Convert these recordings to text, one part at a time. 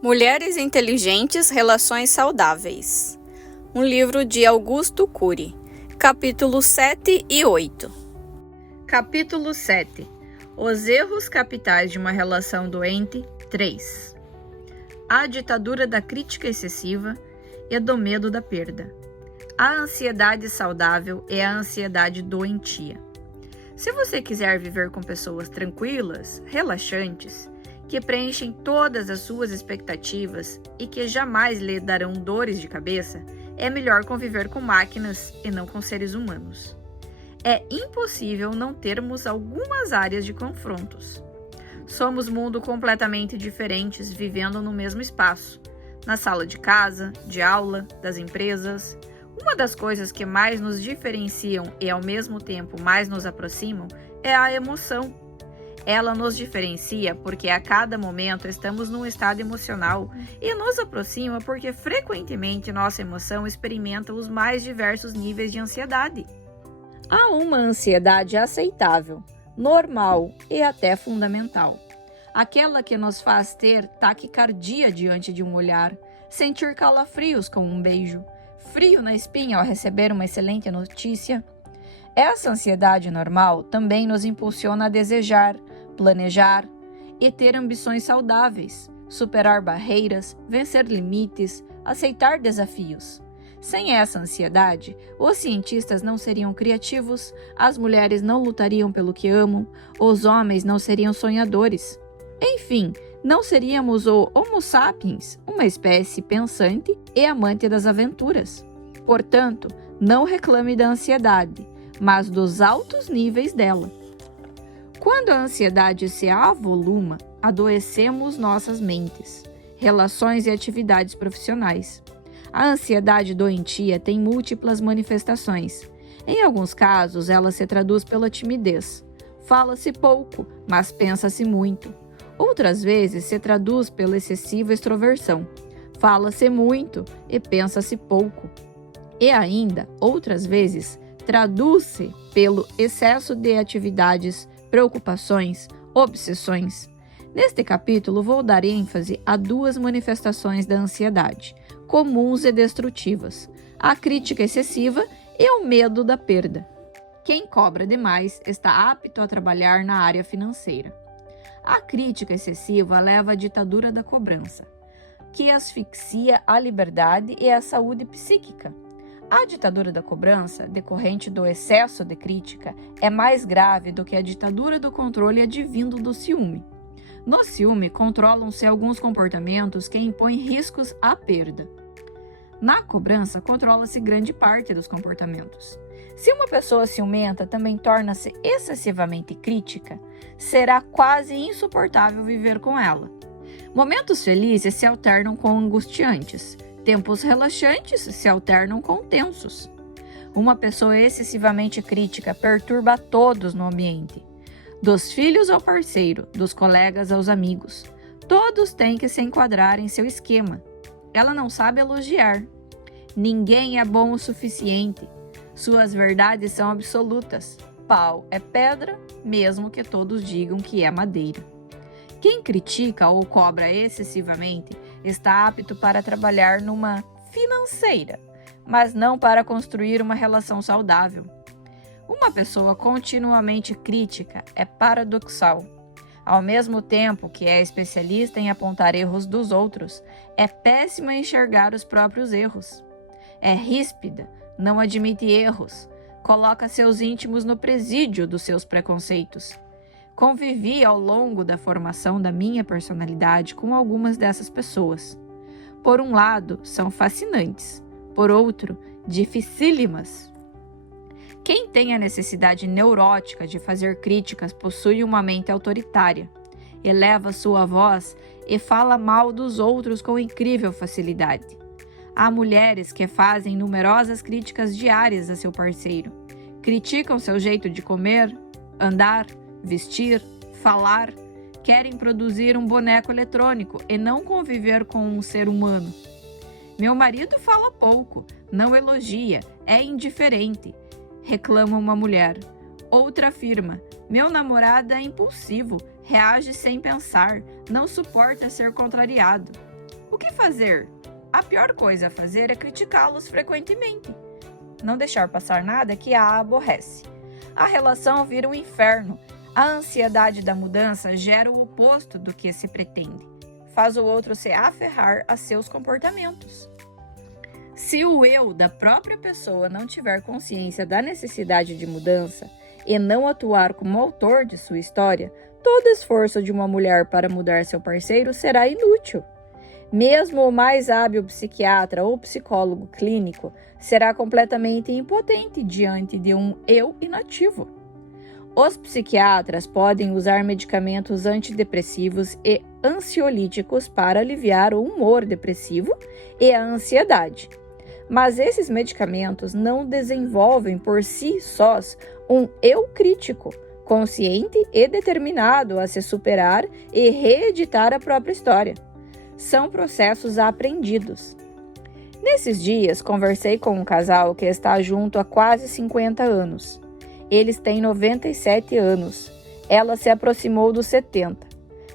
Mulheres Inteligentes, Relações Saudáveis. Um livro de Augusto Cury. Capítulos 7 e 8. Capítulo 7. Os erros capitais de uma relação doente. 3. A ditadura da crítica excessiva e do medo da perda. A ansiedade saudável é a ansiedade doentia. Se você quiser viver com pessoas tranquilas, relaxantes, que preenchem todas as suas expectativas e que jamais lhe darão dores de cabeça, é melhor conviver com máquinas e não com seres humanos. É impossível não termos algumas áreas de confrontos. Somos mundos completamente diferentes vivendo no mesmo espaço, na sala de casa, de aula, das empresas. Uma das coisas que mais nos diferenciam e ao mesmo tempo mais nos aproximam é a emoção. Ela nos diferencia porque a cada momento estamos num estado emocional e nos aproxima porque frequentemente nossa emoção experimenta os mais diversos níveis de ansiedade. Há uma ansiedade aceitável, normal e até fundamental. Aquela que nos faz ter taquicardia diante de um olhar, sentir calafrios com um beijo, frio na espinha ao receber uma excelente notícia. Essa ansiedade normal também nos impulsiona a desejar, planejar e ter ambições saudáveis, superar barreiras, vencer limites, aceitar desafios. Sem essa ansiedade, os cientistas não seriam criativos, as mulheres não lutariam pelo que amam, os homens não seriam sonhadores. Enfim, não seríamos o Homo sapiens, uma espécie pensante e amante das aventuras. Portanto, não reclame da ansiedade, mas dos altos níveis dela. Quando a ansiedade se avoluma, adoecemos nossas mentes, relações e atividades profissionais. A ansiedade doentia tem múltiplas manifestações. Em alguns casos, ela se traduz pela timidez. Fala-se pouco, mas pensa-se muito. Outras vezes, se traduz pela excessiva extroversão. Fala-se muito e pensa-se pouco. E ainda, outras vezes, traduz-se pelo excesso de atividades, preocupações, obsessões. Neste capítulo, vou dar ênfase a duas manifestações da ansiedade, comuns e destrutivas: a crítica excessiva e o medo da perda. Quem cobra demais está apto a trabalhar na área financeira. A crítica excessiva leva à ditadura da cobrança, que asfixia a liberdade e a saúde psíquica. A ditadura da cobrança, decorrente do excesso de crítica, é mais grave do que a ditadura do controle advindo do ciúme. No ciúme, controlam-se alguns comportamentos que impõem riscos à perda. Na cobrança, controla-se grande parte dos comportamentos. Se uma pessoa ciumenta também torna-se excessivamente crítica, será quase insuportável viver com ela. Momentos felizes se alternam com angustiantes. Tempos relaxantes se alternam com tensos. Uma pessoa excessivamente crítica perturba a todos no ambiente. Dos filhos ao parceiro, dos colegas aos amigos. Todos têm que se enquadrar em seu esquema. Ela não sabe elogiar. Ninguém é bom o suficiente. Suas verdades são absolutas. Pau é pedra, mesmo que todos digam que é madeira. Quem critica ou cobra excessivamente está apto para trabalhar numa financeira, mas não para construir uma relação saudável. Uma pessoa continuamente crítica é paradoxal. Ao mesmo tempo que é especialista em apontar erros dos outros, é péssima em enxergar os próprios erros. É ríspida, não admite erros, coloca seus íntimos no presídio dos seus preconceitos. Convivi ao longo da formação da minha personalidade com algumas dessas pessoas. Por um lado, são fascinantes. Por outro, dificílimas. Quem tem a necessidade neurótica de fazer críticas possui uma mente autoritária. Eleva sua voz e fala mal dos outros com incrível facilidade. Há mulheres que fazem numerosas críticas diárias a seu parceiro. Criticam seu jeito de comer, andar, vestir, falar, querem produzir um boneco eletrônico e não conviver com um ser humano. Meu marido fala pouco, não elogia, é indiferente, reclama uma mulher. Outra afirma, meu namorado é impulsivo, reage sem pensar, não suporta ser contrariado. O que fazer? A pior coisa a fazer é criticá-los frequentemente. Não deixar passar nada que a aborrece. A relação vira um inferno. A ansiedade da mudança gera o oposto do que se pretende. Faz o outro se aferrar a seus comportamentos. Se o eu da própria pessoa não tiver consciência da necessidade de mudança e não atuar como autor de sua história, todo esforço de uma mulher para mudar seu parceiro será inútil. Mesmo o mais hábil psiquiatra ou psicólogo clínico será completamente impotente diante de um eu inativo. Os psiquiatras podem usar medicamentos antidepressivos e ansiolíticos para aliviar o humor depressivo e a ansiedade. Mas esses medicamentos não desenvolvem por si sós um eu crítico, consciente e determinado a se superar e reeditar a própria história. São processos aprendidos. Nesses dias, conversei com um casal que está junto há quase 50 anos. Eles têm 97 anos. Ela se aproximou dos 70.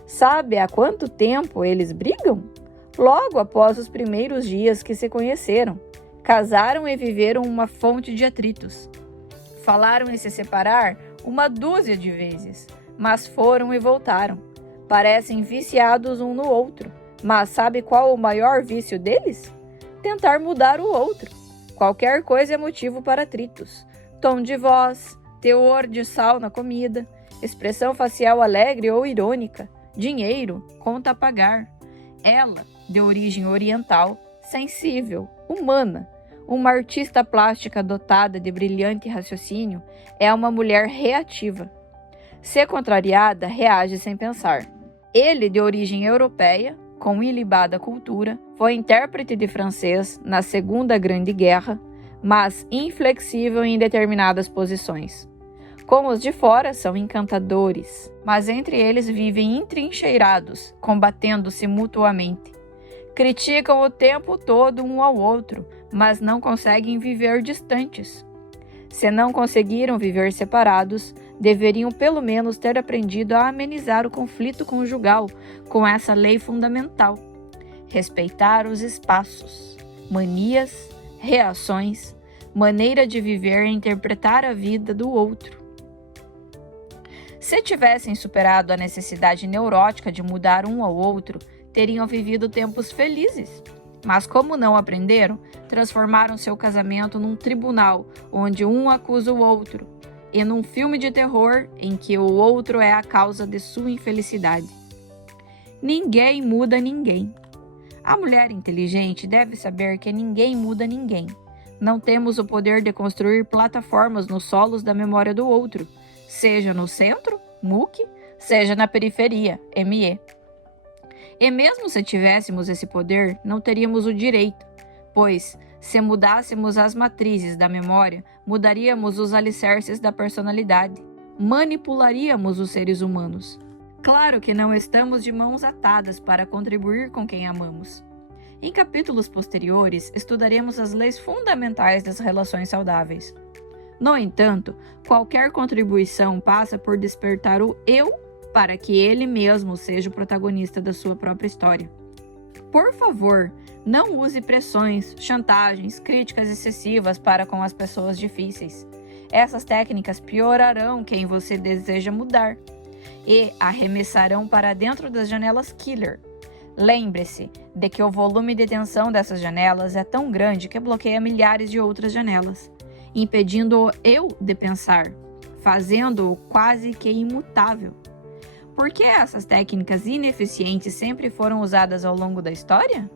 Sabe há quanto tempo eles brigam? Logo após os primeiros dias que se conheceram. Casaram e viveram uma fonte de atritos. Falaram em se separar uma dúzia de vezes, mas foram e voltaram. Parecem viciados um no outro, mas sabe qual o maior vício deles? Tentar mudar o outro. Qualquer coisa é motivo para atritos. Tom de voz, teor de sal na comida, expressão facial alegre ou irônica, dinheiro, conta a pagar. Ela, de origem oriental, sensível, humana, uma artista plástica dotada de brilhante raciocínio, é uma mulher reativa. Se contrariada, reage sem pensar. Ele, de origem europeia, com ilibada cultura, foi intérprete de francês na Segunda Grande Guerra, mas inflexível em determinadas posições. Como os de fora, são encantadores, mas entre eles vivem entrincheirados, combatendo-se mutuamente. Criticam o tempo todo um ao outro, mas não conseguem viver distantes. Se não conseguiram viver separados, deveriam pelo menos ter aprendido a amenizar o conflito conjugal com essa lei fundamental: respeitar os espaços, manias, reações, maneira de viver e interpretar a vida do outro. Se tivessem superado a necessidade neurótica de mudar um ao outro, teriam vivido tempos felizes. Mas como não aprenderam, transformaram seu casamento num tribunal onde um acusa o outro e num filme de terror em que o outro é a causa de sua infelicidade. Ninguém muda ninguém. A mulher inteligente deve saber que ninguém muda ninguém. Não temos o poder de construir plataformas nos solos da memória do outro, seja no centro, MUC, seja na periferia, ME. E mesmo se tivéssemos esse poder, não teríamos o direito, pois, se mudássemos as matrizes da memória, mudaríamos os alicerces da personalidade, manipularíamos os seres humanos. Claro que não estamos de mãos atadas para contribuir com quem amamos. Em capítulos posteriores, estudaremos as leis fundamentais das relações saudáveis. No entanto, qualquer contribuição passa por despertar o eu para que ele mesmo seja o protagonista da sua própria história. Por favor, não use pressões, chantagens, críticas excessivas para com as pessoas difíceis. Essas técnicas piorarão quem você deseja mudar e arremessarão para dentro das janelas killer. Lembre-se de que o volume de tensão dessas janelas é tão grande que bloqueia milhares de outras janelas, impedindo o eu de pensar, fazendo-o quase que imutável. Por que essas técnicas ineficientes sempre foram usadas ao longo da história?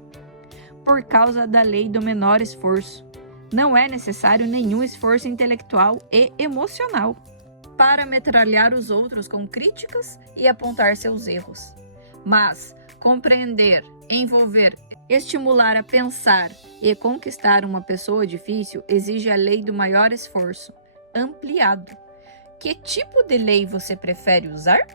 Por causa da lei do menor esforço. Não é necessário nenhum esforço intelectual e emocional para metralhar os outros com críticas e apontar seus erros. Mas compreender, envolver, estimular a pensar e conquistar uma pessoa difícil exige a lei do maior esforço, ampliado. Que tipo de lei você prefere usar?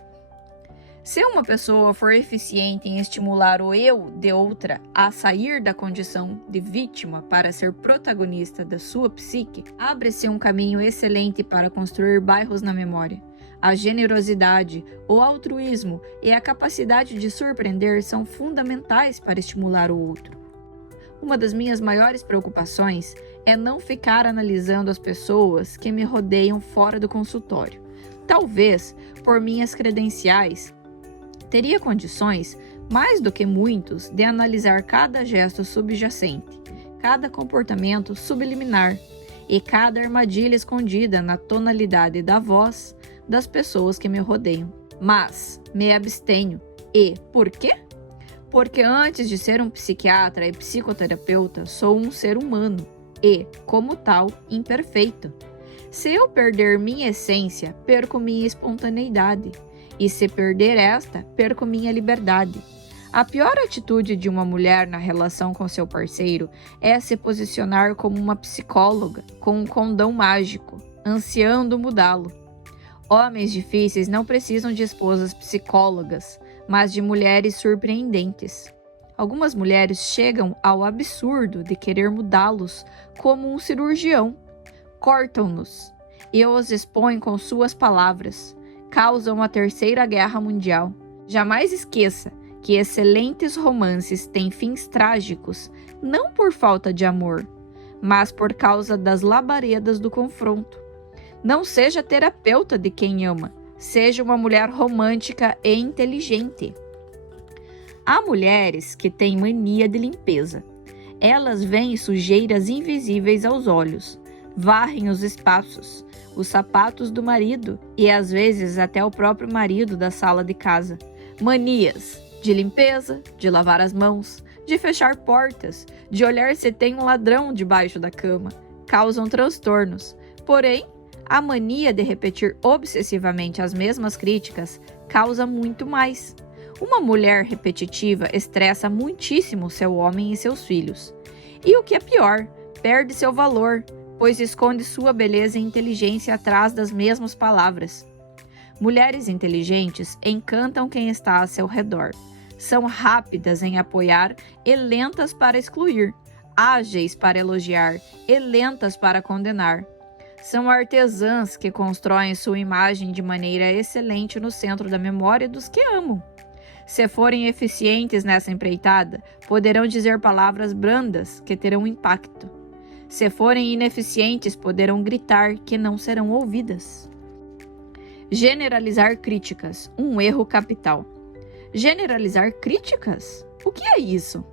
Se uma pessoa for eficiente em estimular o eu de outra a sair da condição de vítima para ser protagonista da sua psique, abre-se um caminho excelente para construir bairros na memória. A generosidade, o altruísmo e a capacidade de surpreender são fundamentais para estimular o outro. Uma das minhas maiores preocupações é não ficar analisando as pessoas que me rodeiam fora do consultório. Talvez, por minhas credenciais, teria condições, mais do que muitos, de analisar cada gesto subjacente, cada comportamento subliminar e cada armadilha escondida na tonalidade da voz das pessoas que me rodeiam. Mas me abstenho. E por quê? Porque antes de ser um psiquiatra e psicoterapeuta, sou um ser humano e, como tal, imperfeito. Se eu perder minha essência, perco minha espontaneidade. E se perder esta, perco minha liberdade. A pior atitude de uma mulher na relação com seu parceiro é se posicionar como uma psicóloga com um condão mágico, ansiando mudá-lo. Homens difíceis não precisam de esposas psicólogas, mas de mulheres surpreendentes. Algumas mulheres chegam ao absurdo de querer mudá-los como um cirurgião. Cortam-nos e os expõem com suas palavras. Causam a Terceira Guerra Mundial. Jamais esqueça que excelentes romances têm fins trágicos, não por falta de amor, mas por causa das labaredas do confronto. Não seja terapeuta de quem ama, seja uma mulher romântica e inteligente. Há mulheres que têm mania de limpeza. Elas veem sujeiras invisíveis aos olhos, varrem os espaços, os sapatos do marido e às vezes até o próprio marido da sala de casa. Manias de limpeza, de lavar as mãos, de fechar portas, de olhar se tem um ladrão debaixo da cama, causam transtornos. Porém, a mania de repetir obsessivamente as mesmas críticas causa muito mais. Uma mulher repetitiva estressa muitíssimo seu homem e seus filhos. E o que é pior, perde seu valor, pois esconde sua beleza e inteligência atrás das mesmas palavras. Mulheres inteligentes encantam quem está a seu redor. São rápidas em apoiar e lentas para excluir, ágeis para elogiar e lentas para condenar. São artesãs que constroem sua imagem de maneira excelente no centro da memória dos que amam. Se forem eficientes nessa empreitada, poderão dizer palavras brandas que terão impacto. Se forem ineficientes, poderão gritar que não serão ouvidas. Generalizar críticas, um erro capital. Generalizar críticas? O que é isso?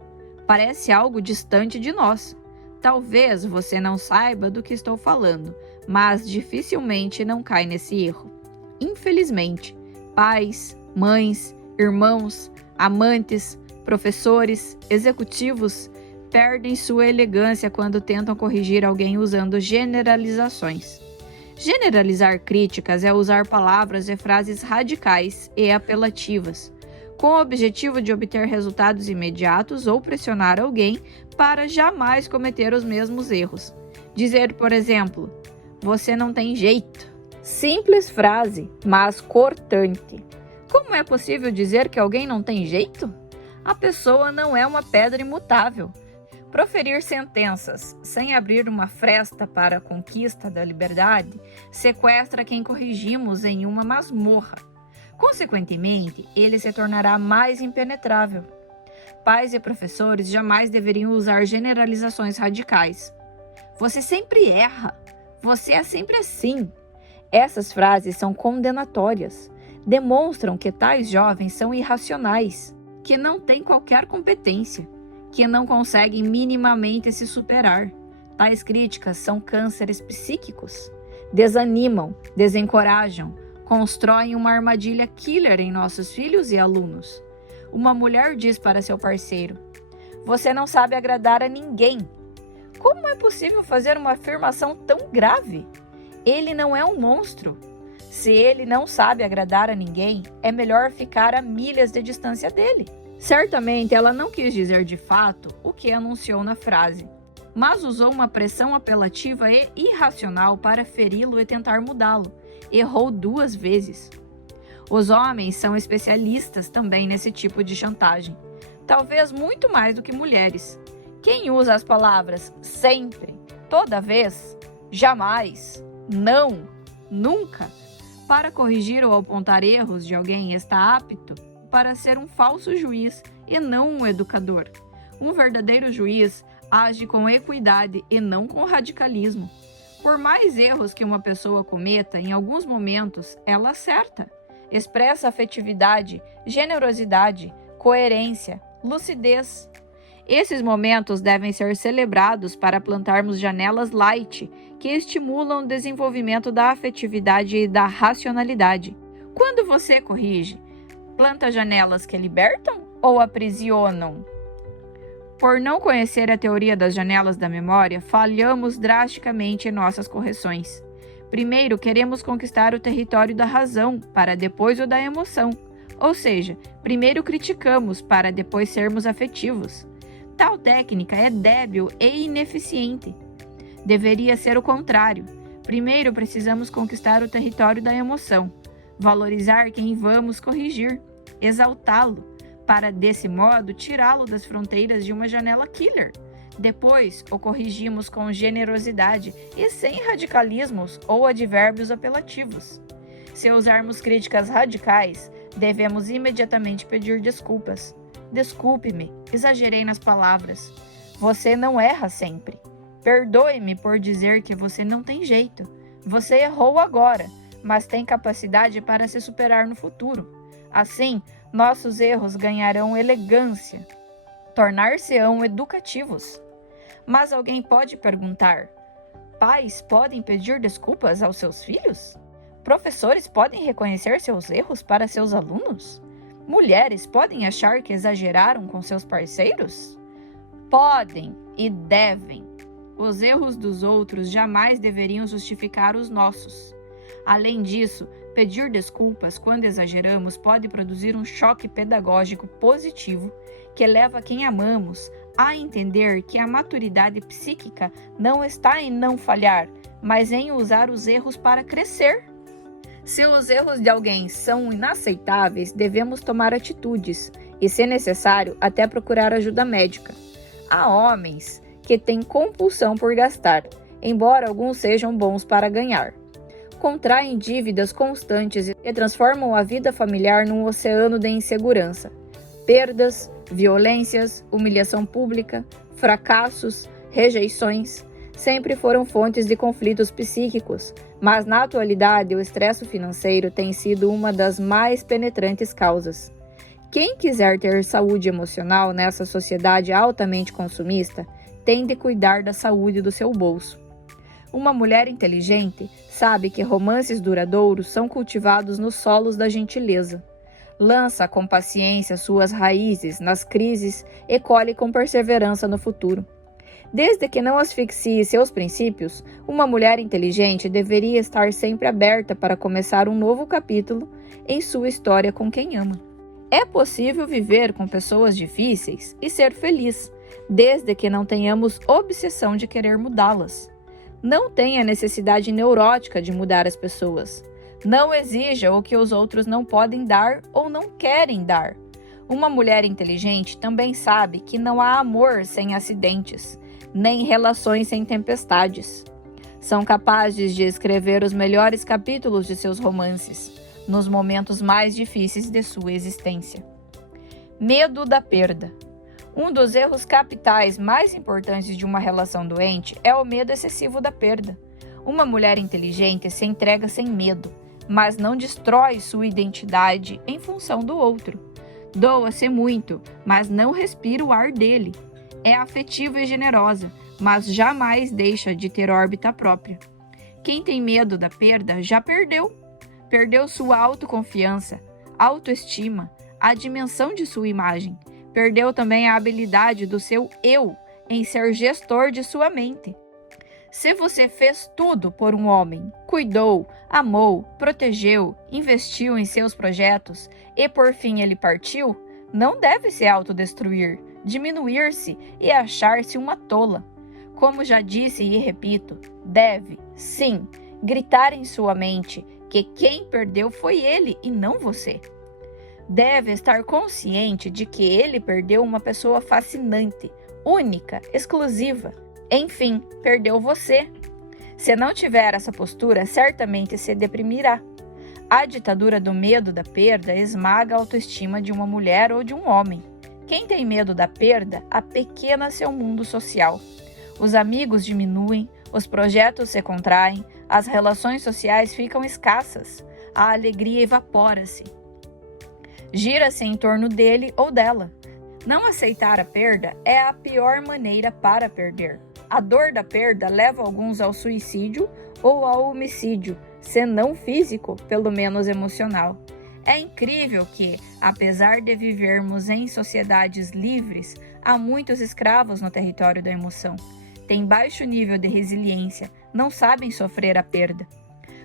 Parece algo distante de nós. Talvez você não saiba do que estou falando, mas dificilmente não cai nesse erro. Infelizmente, pais, mães, irmãos, amantes, professores, executivos perdem sua elegância quando tentam corrigir alguém usando generalizações. Generalizar críticas é usar palavras e frases radicais e apelativas, com o objetivo de obter resultados imediatos ou pressionar alguém para jamais cometer os mesmos erros. Dizer, por exemplo, você não tem jeito. Simples frase, mas cortante. Como é possível dizer que alguém não tem jeito? A pessoa não é uma pedra imutável. Proferir sentenças sem abrir uma fresta para a conquista da liberdade sequestra quem corrigimos em uma masmorra. Consequentemente, ele se tornará mais impenetrável. Pais e professores jamais deveriam usar generalizações radicais. Você sempre erra. Você é sempre assim. Essas frases são condenatórias. Demonstram que tais jovens são irracionais, que não têm qualquer competência, que não conseguem minimamente se superar. Tais críticas são cânceres psíquicos. Desanimam, desencorajam, constroem uma armadilha killer em nossos filhos e alunos. Uma mulher diz para seu parceiro: você não sabe agradar a ninguém. Como é possível fazer uma afirmação tão grave? Ele não é um monstro. Se ele não sabe agradar a ninguém, é melhor ficar a milhas de distância dele. Certamente ela não quis dizer de fato o que anunciou na frase, mas usou uma pressão apelativa e irracional para feri-lo e tentar mudá-lo. Errou 2 vezes. Os homens são especialistas também nesse tipo de chantagem, talvez muito mais do que mulheres. Quem usa as palavras sempre, toda vez, jamais, não, nunca, Para corrigir ou apontar erros de alguém está apto para ser um falso juiz e não um educador. Um verdadeiro juiz age com equidade e não com radicalismo. Por mais erros que uma pessoa cometa, em alguns momentos ela acerta. Expressa afetividade, generosidade, coerência, lucidez. Esses momentos devem ser celebrados para plantarmos janelas light, que estimulam o desenvolvimento da afetividade e da racionalidade. Quando você corrige, planta janelas que libertam ou aprisionam? Por não conhecer a teoria das janelas da memória, falhamos drasticamente em nossas correções. Primeiro, queremos conquistar o território da razão, para depois o da emoção. Ou seja, primeiro criticamos, para depois sermos afetivos. Tal técnica é débil e ineficiente. Deveria ser o contrário. Primeiro precisamos conquistar o território da emoção, valorizar quem vamos corrigir, exaltá-lo, para desse modo tirá-lo das fronteiras de uma janela killer. Depois o corrigimos com generosidade e sem radicalismos ou advérbios apelativos. Se usarmos críticas radicais, devemos imediatamente pedir desculpas. Desculpe-me, exagerei nas palavras. Você não erra sempre. Perdoe-me por dizer que você não tem jeito. Você errou agora, mas tem capacidade para se superar no futuro. Assim, nossos erros ganharão elegância, tornar-se-ão educativos. Mas alguém pode perguntar: pais podem pedir desculpas aos seus filhos? Professores podem reconhecer seus erros para seus alunos? Mulheres podem achar que exageraram com seus parceiros? Podem e devem. Os erros dos outros jamais deveriam justificar os nossos. Além disso, pedir desculpas quando exageramos pode produzir um choque pedagógico positivo que leva quem amamos a entender que a maturidade psíquica não está em não falhar, mas em usar os erros para crescer. Se os erros de alguém são inaceitáveis, devemos tomar atitudes e, se necessário, até procurar ajuda médica. Há homens que têm compulsão por gastar, embora alguns sejam bons para ganhar. Contraem dívidas constantes e transformam a vida familiar num oceano de insegurança. Perdas, violências, humilhação pública, fracassos, rejeições sempre foram fontes de conflitos psíquicos, mas na atualidade o estresse financeiro tem sido uma das mais penetrantes causas. Quem quiser ter saúde emocional nessa sociedade altamente consumista, tem de cuidar da saúde do seu bolso. Uma mulher inteligente sabe que romances duradouros são cultivados nos solos da gentileza. Lança com paciência suas raízes nas crises e colhe com perseverança no futuro. Desde que não asfixie seus princípios, uma mulher inteligente deveria estar sempre aberta para começar um novo capítulo em sua história com quem ama. É possível viver com pessoas difíceis e ser feliz, desde que não tenhamos obsessão de querer mudá-las. Não tenha necessidade neurótica de mudar as pessoas. Não exija o que os outros não podem dar ou não querem dar. Uma mulher inteligente também sabe que não há amor sem acidentes, nem relações sem tempestades. São capazes de escrever os melhores capítulos de seus romances, nos momentos mais difíceis de sua existência. Medo da perda. Um dos erros capitais mais importantes de uma relação doente é o medo excessivo da perda. Uma mulher inteligente se entrega sem medo, mas não destrói sua identidade em função do outro. Doa-se muito, mas não respira o ar dele. É afetiva e generosa, mas jamais deixa de ter órbita própria. Quem tem medo da perda já perdeu. Perdeu sua autoconfiança, autoestima, a dimensão de sua imagem. Perdeu também a habilidade do seu eu em ser gestor de sua mente. Se você fez tudo por um homem, cuidou, amou, protegeu, investiu em seus projetos e por fim ele partiu, não deve se autodestruir, diminuir-se e achar-se uma tola. Como já disse e repito, deve, sim, gritar em sua mente que quem perdeu foi ele e não você. Deve estar consciente de que ele perdeu uma pessoa fascinante, única, exclusiva. Enfim, perdeu você. Se não tiver essa postura, certamente se deprimirá. A ditadura do medo da perda esmaga a autoestima de uma mulher ou de um homem. Quem tem medo da perda apequena seu mundo social. Os amigos diminuem, os projetos se contraem, as relações sociais ficam escassas, a alegria evapora-se. Gira-se em torno dele ou dela. Não aceitar a perda é a pior maneira para perder. A dor da perda leva alguns ao suicídio ou ao homicídio, se não físico, pelo menos emocional. É incrível que, apesar de vivermos em sociedades livres, há muitos escravos no território da emoção. Têm baixo nível de resiliência, não sabem sofrer a perda.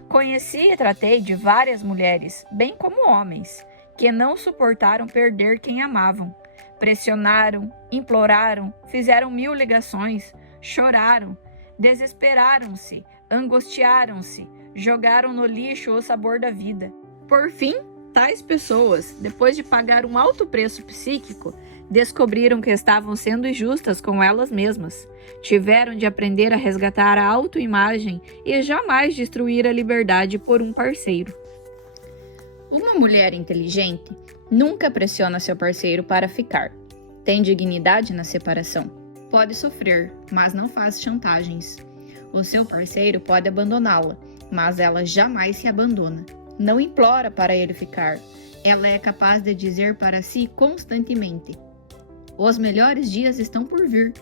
Conheci e tratei de várias mulheres, bem como homens, que não suportaram perder quem amavam. Pressionaram, imploraram, fizeram 1000 ligações, choraram, desesperaram-se, angustiaram-se, jogaram no lixo o sabor da vida. Por fim, tais pessoas, depois de pagar um alto preço psíquico, descobriram que estavam sendo injustas com elas mesmas. Tiveram de aprender a resgatar a autoimagem e jamais destruir a liberdade por um parceiro. Uma mulher inteligente nunca pressiona seu parceiro para ficar. Tem dignidade na separação. Pode sofrer, mas não faz chantagens. O seu parceiro pode abandoná-la, mas ela jamais se abandona. Não implora para ele ficar. Ela é capaz de dizer para si constantemente: os melhores dias estão por vir.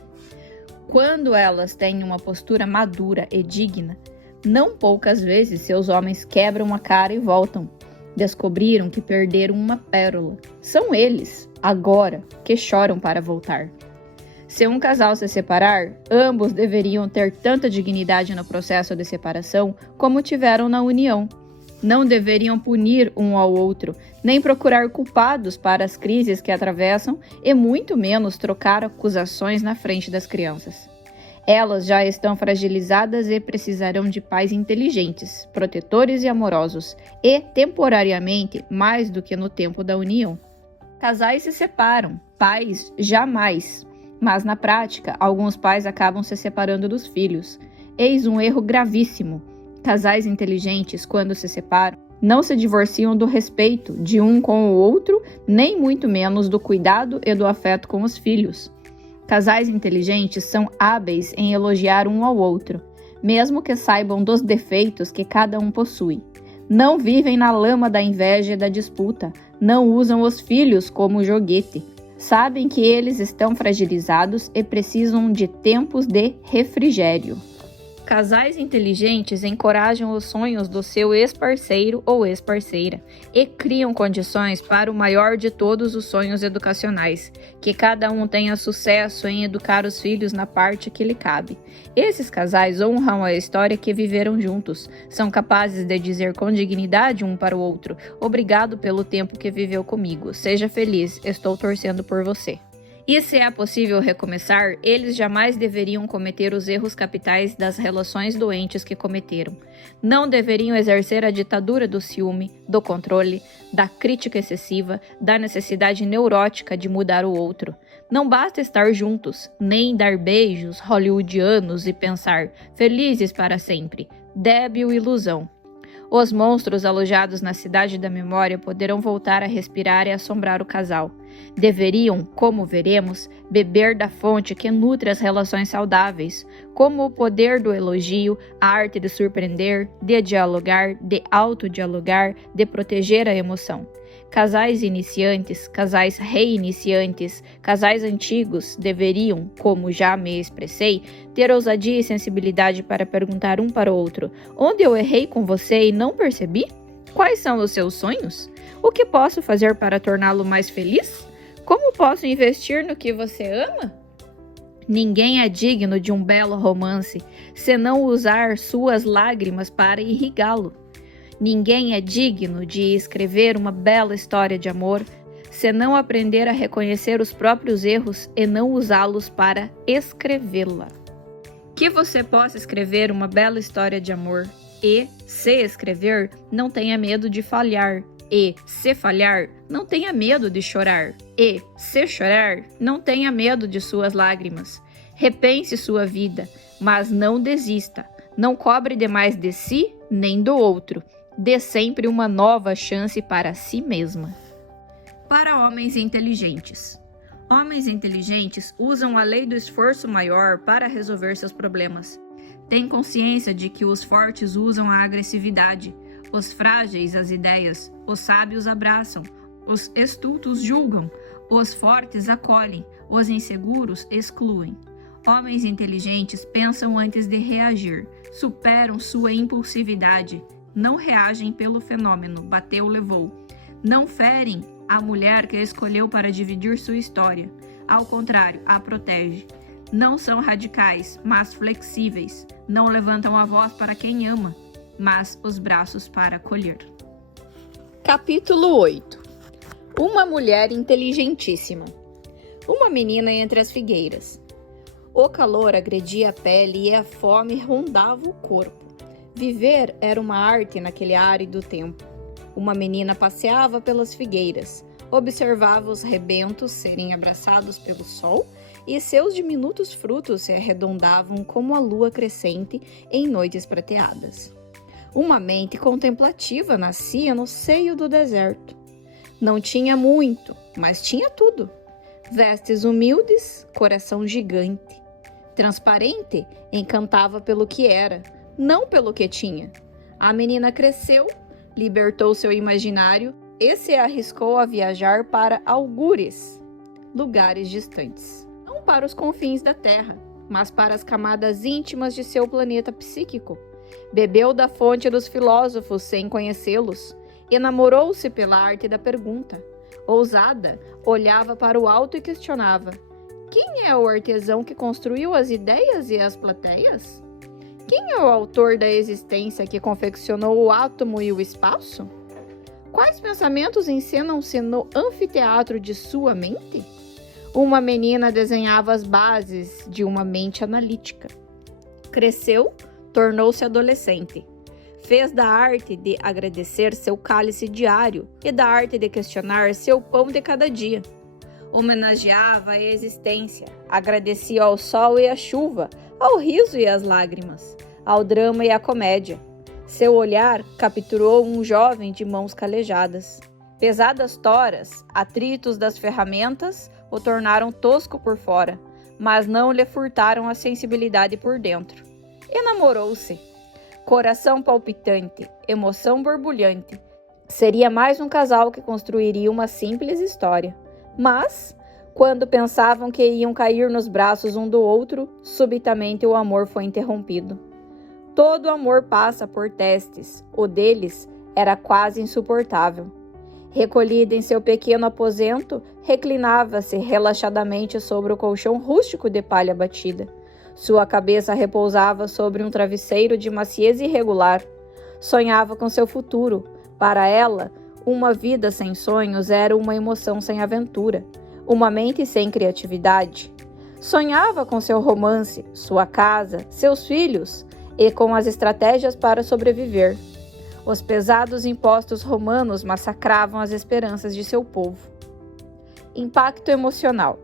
Quando elas têm uma postura madura e digna, não poucas vezes seus homens quebram a cara e voltam. Descobriram que perderam uma pérola. São eles, agora, que choram para voltar. Se um casal se separar, ambos deveriam ter tanta dignidade no processo de separação como tiveram na união. Não deveriam punir um ao outro, nem procurar culpados para as crises que atravessam e muito menos trocar acusações na frente das crianças. Elas já estão fragilizadas e precisarão de pais inteligentes, protetores e amorosos, e, temporariamente, mais do que no tempo da união. Casais se separam, pais jamais. Mas, na prática, alguns pais acabam se separando dos filhos. Eis um erro gravíssimo. Casais inteligentes, quando se separam, não se divorciam do respeito de um com o outro, nem muito menos do cuidado e do afeto com os filhos. Casais inteligentes são hábeis em elogiar um ao outro, mesmo que saibam dos defeitos que cada um possui. Não vivem na lama da inveja e da disputa, não usam os filhos como joguete. Sabem que eles estão fragilizados e precisam de tempos de refrigério. Casais inteligentes encorajam os sonhos do seu ex-parceiro ou ex-parceira e criam condições para o maior de todos os sonhos educacionais, que cada um tenha sucesso em educar os filhos na parte que lhe cabe. Esses casais honram a história que viveram juntos, são capazes de dizer com dignidade um para o outro: obrigado pelo tempo que viveu comigo, seja feliz, estou torcendo por você. E se é possível recomeçar, eles jamais deveriam cometer os erros capitais das relações doentes que cometeram. Não deveriam exercer a ditadura do ciúme, do controle, da crítica excessiva, da necessidade neurótica de mudar o outro. Não basta estar juntos, nem dar beijos hollywoodianos e pensar felizes para sempre. Débil ilusão. Os monstros alojados na cidade da memória poderão voltar a respirar e assombrar o casal. Deveriam, como veremos, beber da fonte que nutre as relações saudáveis, como o poder do elogio, a arte de surpreender, de dialogar, de autodialogar, de proteger a emoção. Casais iniciantes, casais reiniciantes, casais antigos deveriam, como já me expressei, ter ousadia e sensibilidade para perguntar um para o outro: onde eu errei com você e não percebi? Quais são os seus sonhos? O que posso fazer para torná-lo mais feliz? Como posso investir no que você ama? Ninguém é digno de um belo romance se não usar suas lágrimas para irrigá-lo. Ninguém é digno de escrever uma bela história de amor se não aprender a reconhecer os próprios erros e não usá-los para escrevê-la. Que você possa escrever uma bela história de amor e, se escrever, não tenha medo de falhar. E, se falhar, não tenha medo de chorar. E, se chorar, não tenha medo de suas lágrimas. Repense sua vida, mas não desista. Não cobre demais de si nem do outro. Dê sempre uma nova chance para si mesma. Para homens inteligentes. Homens inteligentes usam a lei do esforço maior para resolver seus problemas. Têm consciência de que os fortes usam a agressividade, os frágeis as ideias, os sábios abraçam, os estultos julgam, os fortes acolhem, os inseguros excluem. Homens inteligentes pensam antes de reagir, superam sua impulsividade, não reagem pelo fenômeno, bateu, levou. Não ferem a mulher que escolheu para dividir sua história. Ao contrário, a protege. Não são radicais, mas flexíveis. Não levantam a voz para quem ama, mas os braços para acolher. Capítulo 8. Uma mulher inteligentíssima. Uma menina entre as figueiras. O calor agredia a pele e a fome rondava o corpo. Viver era uma arte naquele árido tempo. Uma menina passeava pelas figueiras, observava os rebentos serem abraçados pelo sol e seus diminutos frutos se arredondavam como a lua crescente em noites prateadas. Uma mente contemplativa nascia no seio do deserto. Não tinha muito, mas tinha tudo. Vestes humildes, coração gigante. Transparente, encantava pelo que era, não pelo que tinha. A menina cresceu, libertou seu imaginário e se arriscou a viajar para algures, lugares distantes. Não para os confins da Terra, mas para as camadas íntimas de seu planeta psíquico. Bebeu da fonte dos filósofos sem conhecê-los. Enamorou-se pela arte da pergunta. Ousada, olhava para o alto e questionava: quem é o artesão que construiu as ideias e as plateias? Quem é o autor da existência que confeccionou o átomo e o espaço? Quais pensamentos encenam-se no anfiteatro de sua mente? Uma menina desenhava as bases de uma mente analítica. Cresceu, tornou-se adolescente. Fez da arte de agradecer seu cálice diário e da arte de questionar seu pão de cada dia. Homenageava a existência, agradecia ao sol e à chuva, ao riso e às lágrimas, ao drama e à comédia. Seu olhar capturou um jovem de mãos calejadas. Pesadas toras, atritos das ferramentas, o tornaram tosco por fora, mas não lhe furtaram a sensibilidade por dentro. Enamorou-se. Coração palpitante, emoção borbulhante. Seria mais um casal que construiria uma simples história. Mas, quando pensavam que iam cair nos braços um do outro, subitamente o amor foi interrompido. Todo amor passa por testes, o deles era quase insuportável. Recolhida em seu pequeno aposento, reclinava-se relaxadamente sobre o colchão rústico de palha batida. Sua cabeça repousava sobre um travesseiro de maciez irregular. Sonhava com seu futuro. Para ela, uma vida sem sonhos era uma emoção sem aventura, uma mente sem criatividade. Sonhava com seu romance, sua casa, seus filhos e com as estratégias para sobreviver. Os pesados impostos romanos massacravam as esperanças de seu povo. Impacto emocional.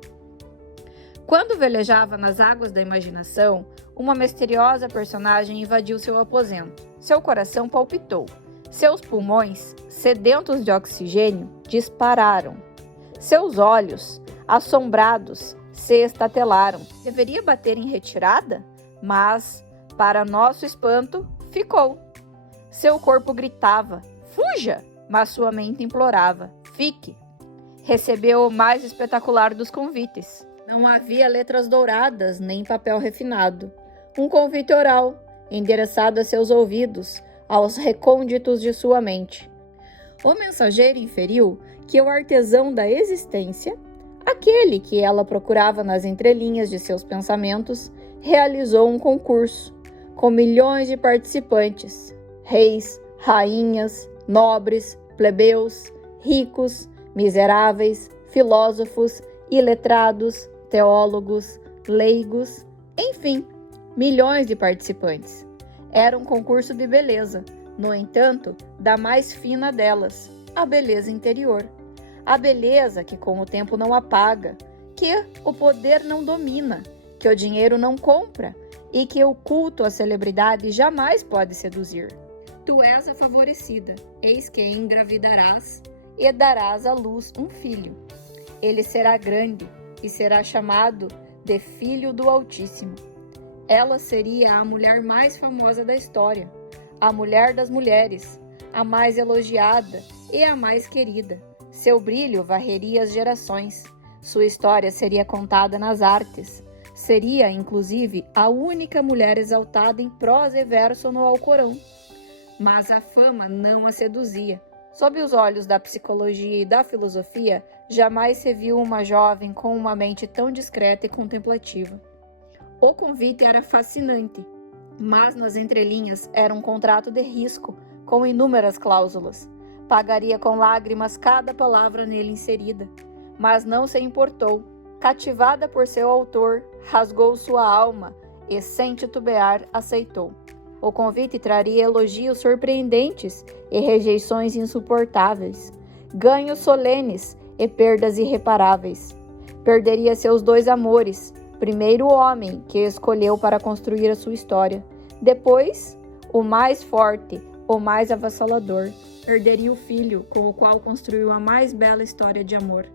Quando velejava nas águas da imaginação, uma misteriosa personagem invadiu seu aposento. Seu coração palpitou. Seus pulmões, sedentos de oxigênio, dispararam. Seus olhos, assombrados, se estatelaram. Deveria bater em retirada, mas, para nosso espanto, ficou. Seu corpo gritava: fuja! Mas sua mente implorava: fique. Recebeu o mais espetacular dos convites. Não havia letras douradas nem papel refinado. Um convite oral, endereçado a seus ouvidos, aos recônditos de sua mente. O mensageiro inferiu que o artesão da existência, aquele que ela procurava nas entrelinhas de seus pensamentos, realizou um concurso, com milhões de participantes, reis, rainhas, nobres, plebeus, ricos, miseráveis, filósofos, iletrados, teólogos, leigos, enfim, milhões de participantes. Era um concurso de beleza, no entanto, da mais fina delas, a beleza interior. A beleza que com o tempo não apaga, que o poder não domina, que o dinheiro não compra e que o culto à celebridade jamais pode seduzir. Tu és a favorecida, eis que engravidarás e darás à luz um filho. Ele será grande e será chamado de Filho do Altíssimo. Ela seria a mulher mais famosa da história, a mulher das mulheres, a mais elogiada e a mais querida. Seu brilho varreria as gerações. Sua história seria contada nas artes. Seria, inclusive, a única mulher exaltada em prosa e verso no Alcorão. Mas a fama não a seduzia. Sob os olhos da psicologia e da filosofia, jamais se viu uma jovem com uma mente tão discreta e contemplativa. O convite era fascinante, mas nas entrelinhas era um contrato de risco, com inúmeras cláusulas. Pagaria com lágrimas cada palavra nele inserida, mas não se importou. Cativada por seu autor, rasgou sua alma e, sem titubear, aceitou. O convite traria elogios surpreendentes e rejeições insuportáveis, ganhos solenes e perdas irreparáveis. Perderia seus dois amores, primeiro o homem que escolheu para construir a sua história, depois o mais forte, o mais avassalador. Perderia o filho com o qual construiu a mais bela história de amor.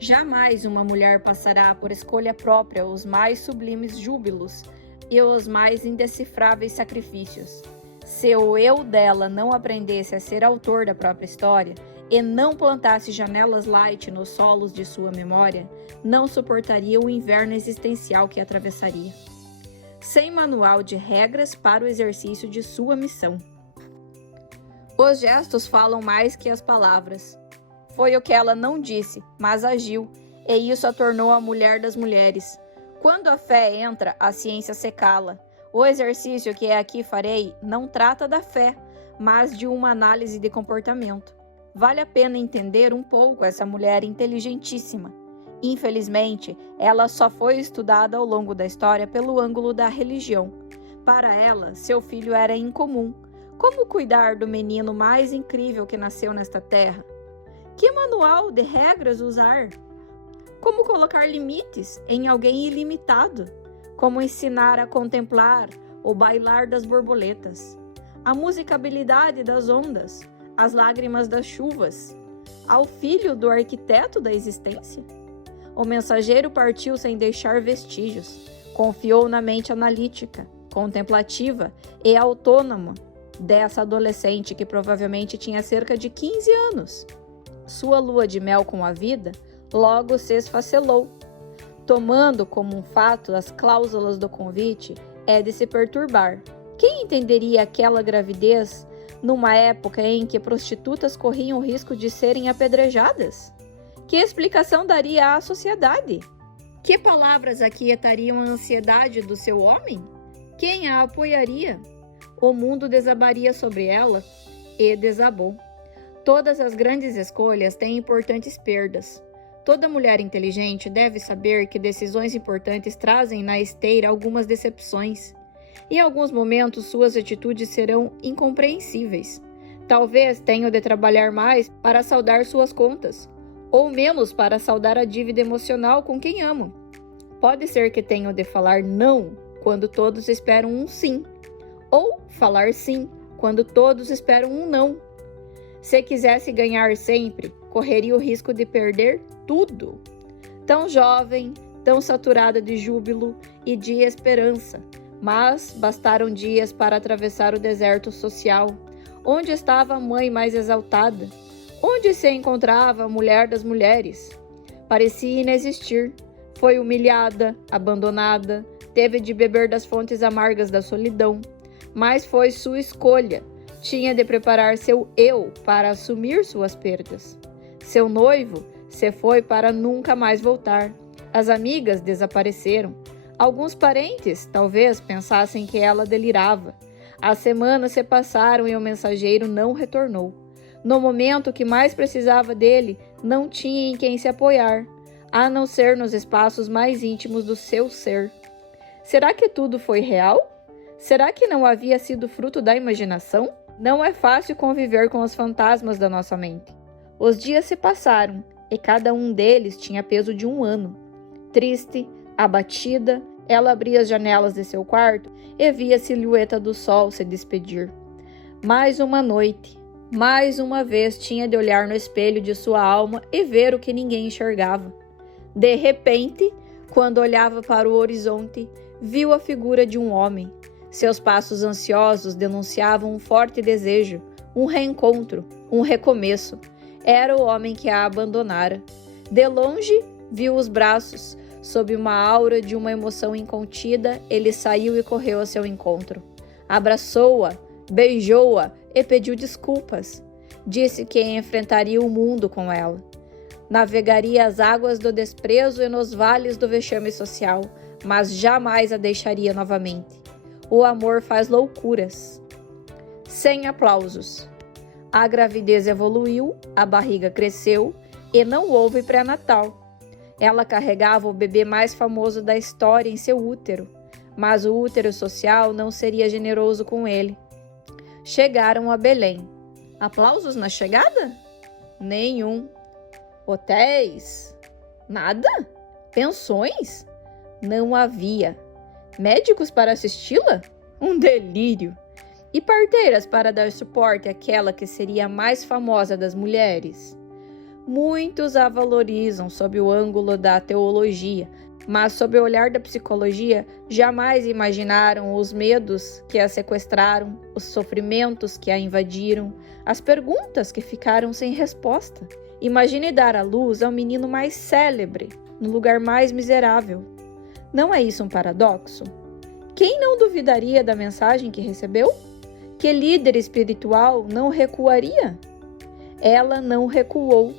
Jamais uma mulher passará por escolha própria os mais sublimes júbilos e os mais indecifráveis sacrifícios. Se o eu dela não aprendesse a ser autor da própria história e não plantasse janelas light nos solos de sua memória, não suportaria o inverno existencial que atravessaria. Sem manual de regras para o exercício de sua missão. Os gestos falam mais que as palavras. Foi o que ela não disse, mas agiu, e isso a tornou a mulher das mulheres. Quando a fé entra, a ciência se cala. O exercício que aqui farei não trata da fé, mas de uma análise de comportamento. Vale a pena entender um pouco essa mulher inteligentíssima. Infelizmente, ela só foi estudada ao longo da história pelo ângulo da religião. Para ela, seu filho era incomum. Como cuidar do menino mais incrível que nasceu nesta terra? Que manual de regras usar? Como colocar limites em alguém ilimitado? Como ensinar a contemplar o bailar das borboletas, a musicabilidade das ondas, as lágrimas das chuvas, ao filho do arquiteto da existência? O mensageiro partiu sem deixar vestígios, confiou na mente analítica, contemplativa e autônoma dessa adolescente que provavelmente tinha cerca de 15 anos. Sua lua de mel com a vida logo se esfacelou. Tomando como um fato as cláusulas do convite, é de se perturbar. Quem entenderia aquela gravidez numa época em que prostitutas corriam o risco de serem apedrejadas? Que explicação daria à sociedade? Que palavras aquietariam a ansiedade do seu homem? Quem a apoiaria? O mundo desabaria sobre ela e desabou. Todas as grandes escolhas têm importantes perdas. Toda mulher inteligente deve saber que decisões importantes trazem na esteira algumas decepções. Em alguns momentos, suas atitudes serão incompreensíveis. Talvez tenha de trabalhar mais para saldar suas contas, ou menos para saldar a dívida emocional com quem ama. Pode ser que tenha de falar não quando todos esperam um sim, ou falar sim quando todos esperam um não. Se quisesse ganhar sempre, correria o risco de perder tudo. Tão jovem, tão saturada de júbilo e de esperança, mas bastaram dias para atravessar o deserto social. Onde estava a mãe mais exaltada? Onde se encontrava a mulher das mulheres? Parecia inexistir. Foi humilhada, abandonada, teve de beber das fontes amargas da solidão, mas foi sua escolha. Tinha de preparar seu eu para assumir suas perdas. Seu noivo se foi para nunca mais voltar. As amigas desapareceram. Alguns parentes talvez pensassem que ela delirava. As semanas se passaram e o mensageiro não retornou. No momento que mais precisava dele, não tinha em quem se apoiar, a não ser nos espaços mais íntimos do seu ser. Será que tudo foi real? Será que não havia sido fruto da imaginação? Não é fácil conviver com os fantasmas da nossa mente. Os dias se passaram e cada um deles tinha peso de 1 ano. Triste, abatida, ela abria as janelas de seu quarto e via a silhueta do sol se despedir. Mais uma noite, mais uma vez tinha de olhar no espelho de sua alma e ver o que ninguém enxergava. De repente, quando olhava para o horizonte, viu a figura de um homem. Seus passos ansiosos denunciavam um forte desejo, um reencontro, um recomeço. Era o homem que a abandonara. De longe, viu os braços. Sob uma aura de uma emoção incontida, ele saiu e correu a seu encontro. Abraçou-a, beijou-a e pediu desculpas. Disse que enfrentaria o mundo com ela. Navegaria as águas do desprezo e nos vales do vexame social, mas jamais a deixaria novamente. O amor faz loucuras. Sem aplausos. A gravidez evoluiu, a barriga cresceu e não houve pré-natal. Ela carregava o bebê mais famoso da história em seu útero, mas o útero social não seria generoso com ele. Chegaram a Belém. Aplausos na chegada? Nenhum. Hotéis? Nada? Pensões? Não havia. Médicos para assisti-la? Um delírio! E parteiras para dar suporte àquela que seria a mais famosa das mulheres? Muitos a valorizam sob o ângulo da teologia, mas sob o olhar da psicologia jamais imaginaram os medos que a sequestraram, os sofrimentos que a invadiram, as perguntas que ficaram sem resposta. Imagine dar à luz ao menino mais célebre, no lugar mais miserável. Não é isso um paradoxo? Quem não duvidaria da mensagem que recebeu? Que líder espiritual não recuaria? Ela não recuou.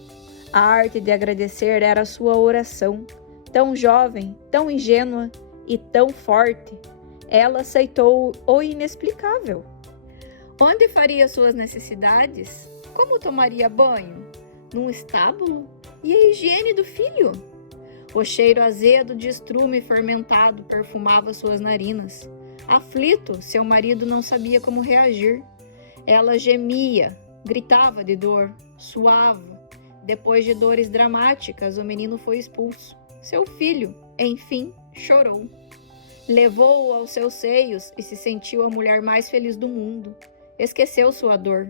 A arte de agradecer era sua oração. Tão jovem, tão ingênua e tão forte, ela aceitou o inexplicável. Onde faria suas necessidades? Como tomaria banho? Num estábulo? E a higiene do filho? O cheiro azedo de estrume fermentado perfumava suas narinas. Aflito, seu marido não sabia como reagir. Ela gemia, gritava de dor, suava. Depois de dores dramáticas, o menino foi expulso. Seu filho, enfim, chorou. Levou-o aos seus seios e se sentiu a mulher mais feliz do mundo. Esqueceu sua dor.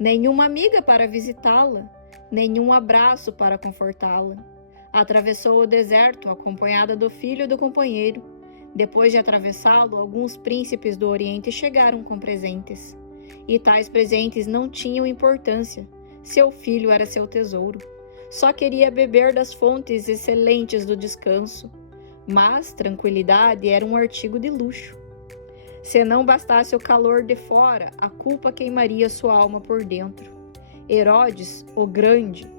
Nenhuma amiga para visitá-la, nenhum abraço para confortá-la. Atravessou o deserto, acompanhada do filho e do companheiro. Depois de atravessá-lo, alguns príncipes do Oriente chegaram com presentes. E tais presentes não tinham importância. Seu filho era seu tesouro. Só queria beber das fontes excelentes do descanso. Mas tranquilidade era um artigo de luxo. Se não bastasse o calor de fora, a culpa queimaria sua alma por dentro. Herodes, o Grande,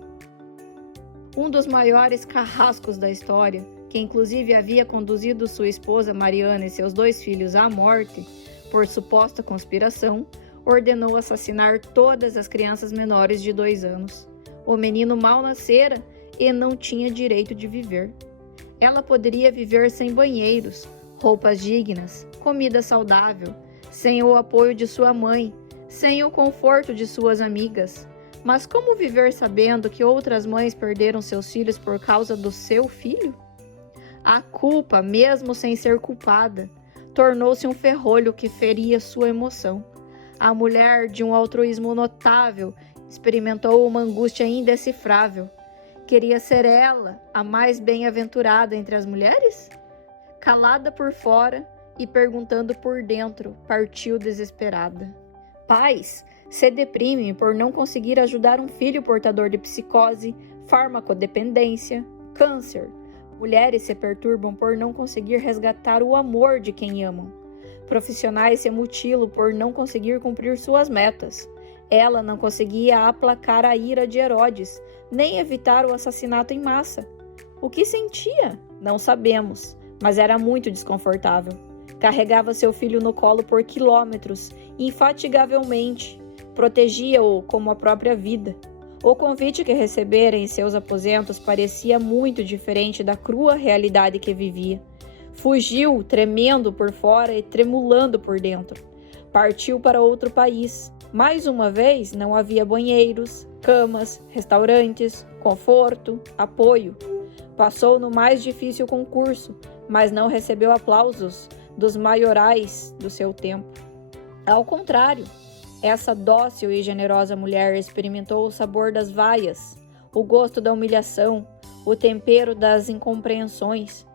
um dos maiores carrascos da história, que inclusive havia conduzido sua esposa Mariana e seus 2 filhos à morte por suposta conspiração, ordenou assassinar todas as crianças menores de 2 anos. O menino mal nascera e não tinha direito de viver. Ela poderia viver sem banheiros, roupas dignas, comida saudável, sem o apoio de sua mãe, sem o conforto de suas amigas. Mas como viver sabendo que outras mães perderam seus filhos por causa do seu filho? A culpa, mesmo sem ser culpada, tornou-se um ferrolho que feria sua emoção. A mulher, de um altruísmo notável, experimentou uma angústia indecifrável. Queria ser ela a mais bem-aventurada entre as mulheres? Calada por fora e perguntando por dentro, partiu desesperada. Pais se deprimem por não conseguir ajudar um filho portador de psicose, farmacodependência, câncer. Mulheres se perturbam por não conseguir resgatar o amor de quem amam. Profissionais se mutilam por não conseguir cumprir suas metas. Ela não conseguia aplacar a ira de Herodes, nem evitar o assassinato em massa. O que sentia? Não sabemos, mas era muito desconfortável. Carregava seu filho no colo por quilômetros, infatigavelmente. Protegia-o como a própria vida. O convite que recebera em seus aposentos parecia muito diferente da crua realidade que vivia. Fugiu, tremendo por fora e tremulando por dentro. Partiu para outro país. Mais uma vez, não havia banheiros, camas, restaurantes, conforto, apoio. Passou no mais difícil concurso, mas não recebeu aplausos dos maiorais do seu tempo. Ao contrário, Essa dócil e generosa mulher experimentou o sabor das vaias, o gosto da humilhação, o tempero das incompreensões.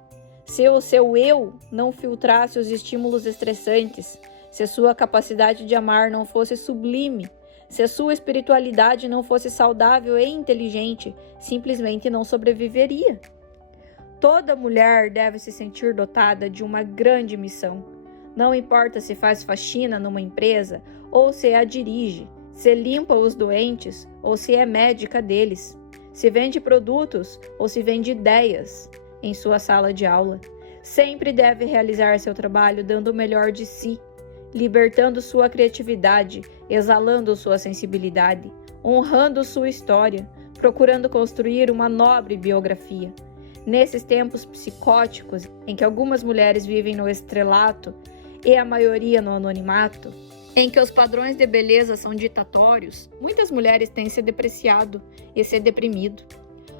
Se o seu eu não filtrasse os estímulos estressantes, se sua capacidade de amar não fosse sublime, se sua espiritualidade não fosse saudável e inteligente, simplesmente não sobreviveria. Toda mulher deve se sentir dotada de uma grande missão. Não importa se faz faxina numa empresa ou se a dirige, se limpa os doentes ou se é médica deles, se vende produtos ou se vende ideias em sua sala de aula. Sempre deve realizar seu trabalho dando o melhor de si, libertando sua criatividade, exalando sua sensibilidade, honrando sua história, procurando construir uma nobre biografia. Nesses tempos psicóticos, em que algumas mulheres vivem no estrelato e a maioria no anonimato, em que os padrões de beleza são ditatórios, muitas mulheres têm se depreciado e se deprimido.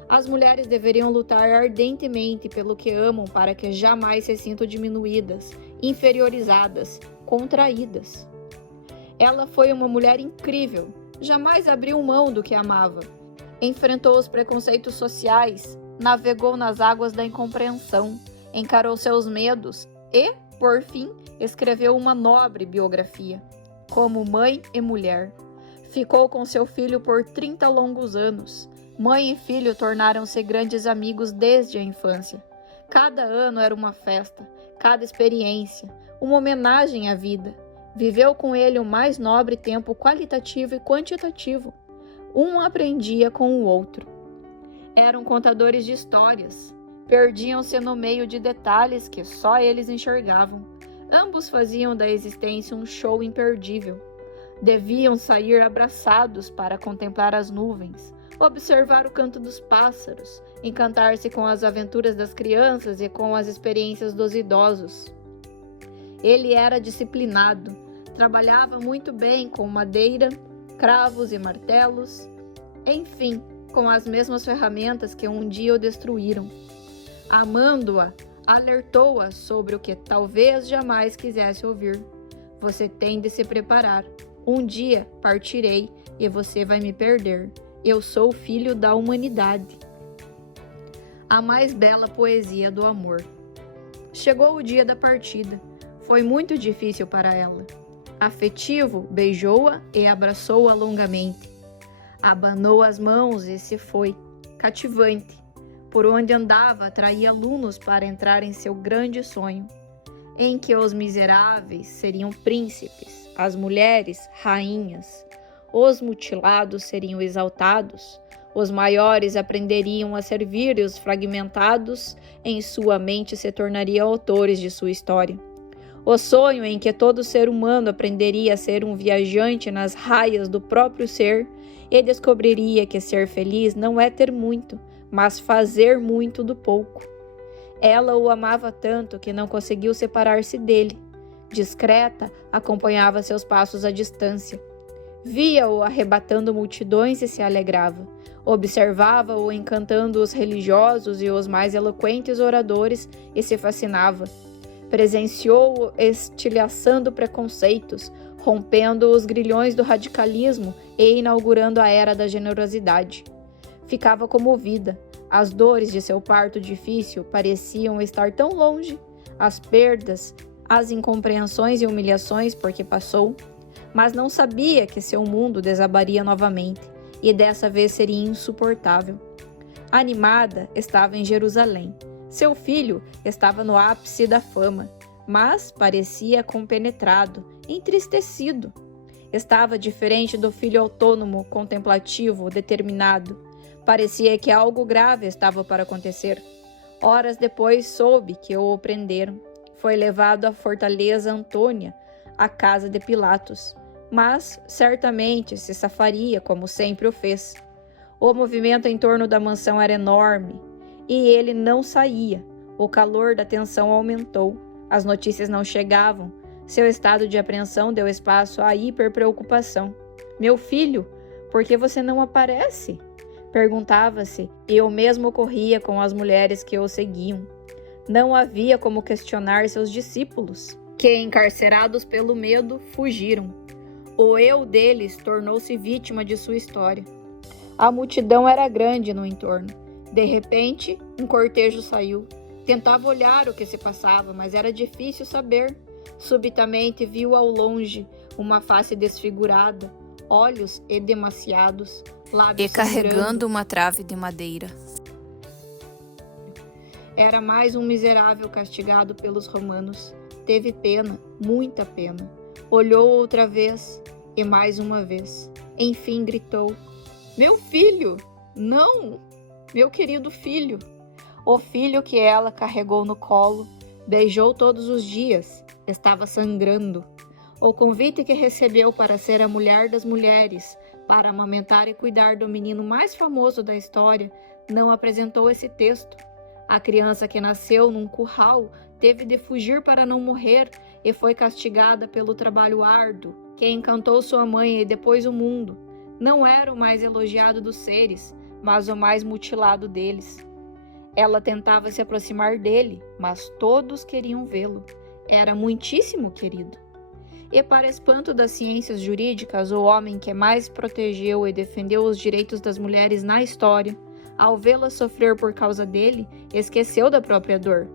As mulheres deveriam lutar ardentemente pelo que amam para que jamais se sintam diminuídas, inferiorizadas, contraídas. Ela foi uma mulher incrível, jamais abriu mão do que amava. Enfrentou os preconceitos sociais, navegou nas águas da incompreensão, encarou seus medos e, por fim, escreveu uma nobre biografia. Como mãe e mulher. Ficou com seu filho por 30 longos anos. Mãe e filho tornaram-se grandes amigos desde a infância. Cada ano era uma festa, cada experiência, uma homenagem à vida. Viveu com ele o mais nobre tempo qualitativo e quantitativo. Um aprendia com o outro. Eram contadores de histórias. Perdiam-se no meio de detalhes que só eles enxergavam. Ambos faziam da existência um show imperdível. Deviam sair abraçados para contemplar as nuvens, observar o canto dos pássaros, encantar-se com as aventuras das crianças e com as experiências dos idosos. Ele era disciplinado, trabalhava muito bem com madeira, cravos e martelos, enfim, com as mesmas ferramentas que um dia o destruíram. Amando-a, alertou-a sobre o que talvez jamais quisesse ouvir. Você tem de se preparar. Um dia partirei e você vai me perder. Eu sou o filho da humanidade. A mais bela poesia do amor. Chegou o dia da partida. Foi muito difícil para ela. Afetivo, beijou-a e abraçou-a longamente. Abanou as mãos e se foi, cativante. Por onde andava, atraía alunos para entrar em seu grande sonho, em que os miseráveis seriam príncipes, as mulheres, rainhas, os mutilados seriam exaltados, os maiores aprenderiam a servir e os fragmentados em sua mente se tornariam autores de sua história. O sonho em que todo ser humano aprenderia a ser um viajante nas raias do próprio ser e descobriria que ser feliz não é ter muito, mas fazer muito do pouco. Ela o amava tanto que não conseguiu separar-se dele. Discreta, acompanhava seus passos à distância. Via-o arrebatando multidões e se alegrava. Observava-o encantando os religiosos e os mais eloquentes oradores e se fascinava. Presenciou-o estilhaçando preconceitos, rompendo os grilhões do radicalismo e inaugurando a era da generosidade. Ficava comovida. As dores de seu parto difícil pareciam estar tão longe, as perdas, as incompreensões e humilhações por que passou, mas não sabia que seu mundo desabaria novamente, e dessa vez seria insuportável. Animada, estava em Jerusalém. Seu filho estava no ápice da fama, mas parecia compenetrado, entristecido. Estava diferente do filho autônomo, contemplativo, determinado. Parecia que algo grave estava para acontecer. Horas depois soube que o prenderam. Foi levado à fortaleza Antônia, à casa de Pilatos, mas certamente se safaria como sempre o fez. O movimento em torno da mansão era enorme e ele não saía. O calor da tensão aumentou. As notícias não chegavam. Seu estado de apreensão deu espaço à hiperpreocupação. Meu filho, por que você não aparece? Perguntava-se, e o mesmo ocorria com as mulheres que o seguiam. Não havia como questionar seus discípulos, que, encarcerados pelo medo, fugiram. O eu deles tornou-se vítima de sua história. A multidão era grande no entorno. De repente, um cortejo saiu. Tentava olhar o que se passava, mas era difícil saber. Subitamente viu ao longe uma face desfigurada, olhos edemaciados, lábios e carregando sangrando. uma trave de madeira. Era mais um miserável castigado pelos romanos. Teve pena, muita pena. Olhou outra vez e mais uma vez. Enfim gritou: "Meu filho! Não! Meu querido filho!" O filho que ela carregou no colo, beijou todos os dias, estava sangrando. O convite que recebeu para ser a mulher das mulheres, para amamentar e cuidar do menino mais famoso da história, não apresentou esse texto. A criança que nasceu num curral teve de fugir para não morrer e foi castigada pelo trabalho árduo, que encantou sua mãe e depois o mundo. Não era o mais elogiado dos seres, mas o mais mutilado deles. Ela tentava se aproximar dele, mas todos queriam vê-lo. Era muitíssimo querido. E para espanto das ciências jurídicas, o homem que mais protegeu e defendeu os direitos das mulheres na história, ao vê-la sofrer por causa dele, esqueceu da própria dor.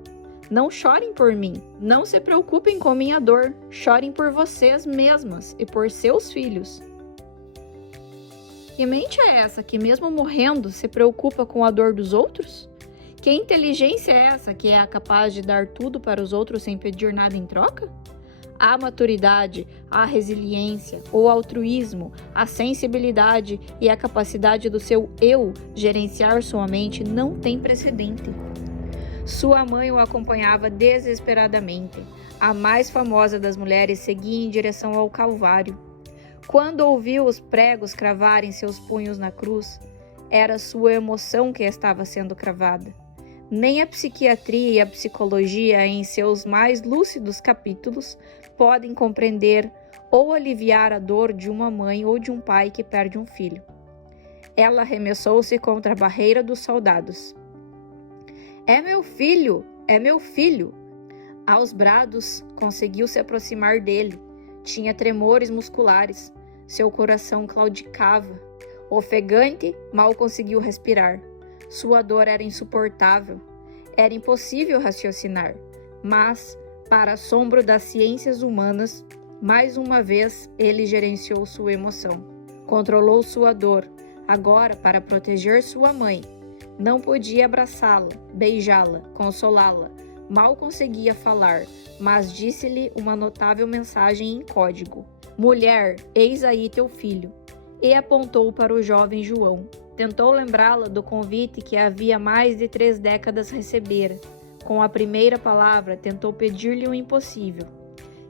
Não chorem por mim, não se preocupem com minha dor, chorem por vocês mesmas e por seus filhos. Que mente é essa que, mesmo morrendo, se preocupa com a dor dos outros? Que inteligência é essa que é capaz de dar tudo para os outros sem pedir nada em troca? A maturidade, a resiliência, o altruísmo, a sensibilidade e a capacidade do seu eu gerenciar sua mente não tem precedente. Sua mãe o acompanhava desesperadamente. A mais famosa das mulheres seguia em direção ao Calvário. Quando ouviu os pregos cravarem seus punhos na cruz, era sua emoção que estava sendo cravada. Nem a psiquiatria e a psicologia, em seus mais lúcidos capítulos, podem compreender ou aliviar a dor de uma mãe ou de um pai que perde um filho. Ela arremessou-se contra a barreira dos soldados. "É meu filho! É meu filho!" Aos brados, conseguiu se aproximar dele. Tinha tremores musculares. Seu coração claudicava. Ofegante, mal conseguiu respirar. Sua dor era insuportável. Era impossível raciocinar. Mas, para assombro das ciências humanas, mais uma vez ele gerenciou sua emoção. Controlou sua dor, agora para proteger sua mãe. Não podia abraçá-la, beijá-la, consolá-la. Mal conseguia falar, mas disse-lhe uma notável mensagem em código: "Mulher, eis aí teu filho." E apontou para o jovem João. Tentou lembrá-la do convite que havia mais de 3 décadas recebera. Com a primeira palavra, tentou pedir-lhe o impossível: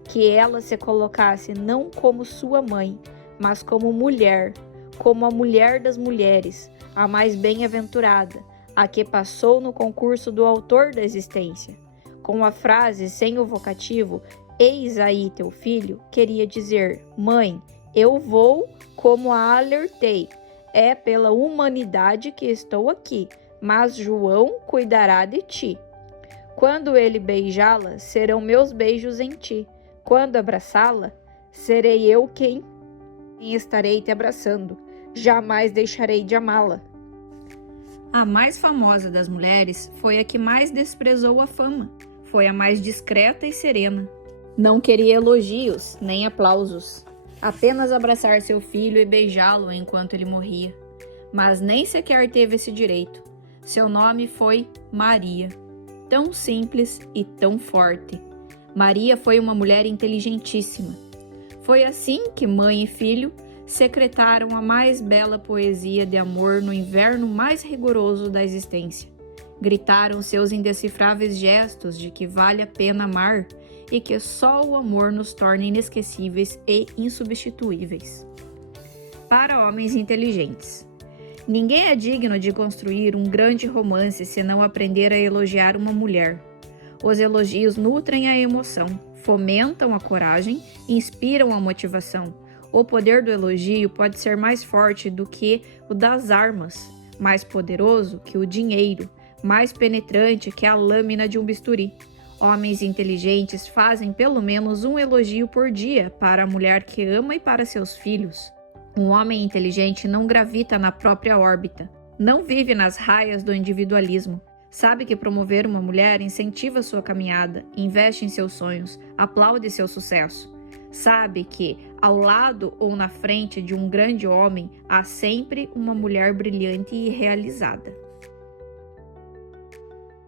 que ela se colocasse não como sua mãe, mas como mulher, como a mulher das mulheres, a mais bem-aventurada, a que passou no concurso do autor da existência. Com a frase sem o vocativo, "Eis aí teu filho", queria dizer: "Mãe, eu vou como a alertei. É pela humanidade que estou aqui, mas João cuidará de ti. Quando ele beijá-la, serão meus beijos em ti. Quando abraçá-la, serei eu quem estarei te abraçando. Jamais deixarei de amá-la." A mais famosa das mulheres foi a que mais desprezou a fama. Foi a mais discreta e serena. Não queria elogios, nem aplausos. Apenas abraçar seu filho e beijá-lo enquanto ele morria. Mas nem sequer teve esse direito. Seu nome foi Maria. Tão simples e tão forte. Maria foi uma mulher inteligentíssima. Foi assim que mãe e filho secretaram a mais bela poesia de amor no inverno mais rigoroso da existência. Gritaram seus indecifráveis gestos de que vale a pena amar e que só o amor nos torna inesquecíveis e insubstituíveis. Para homens inteligentes. Ninguém é digno de construir um grande romance se não aprender a elogiar uma mulher. Os elogios nutrem a emoção, fomentam a coragem, inspiram a motivação. O poder do elogio pode ser mais forte do que o das armas, mais poderoso que o dinheiro, mais penetrante que a lâmina de um bisturi. Homens inteligentes fazem pelo menos um elogio por dia para a mulher que ama e para seus filhos. Um homem inteligente não gravita na própria órbita, não vive nas raias do individualismo. Sabe que promover uma mulher incentiva sua caminhada, investe em seus sonhos, aplaude seu sucesso. Sabe que, ao lado ou na frente de um grande homem, há sempre uma mulher brilhante e realizada.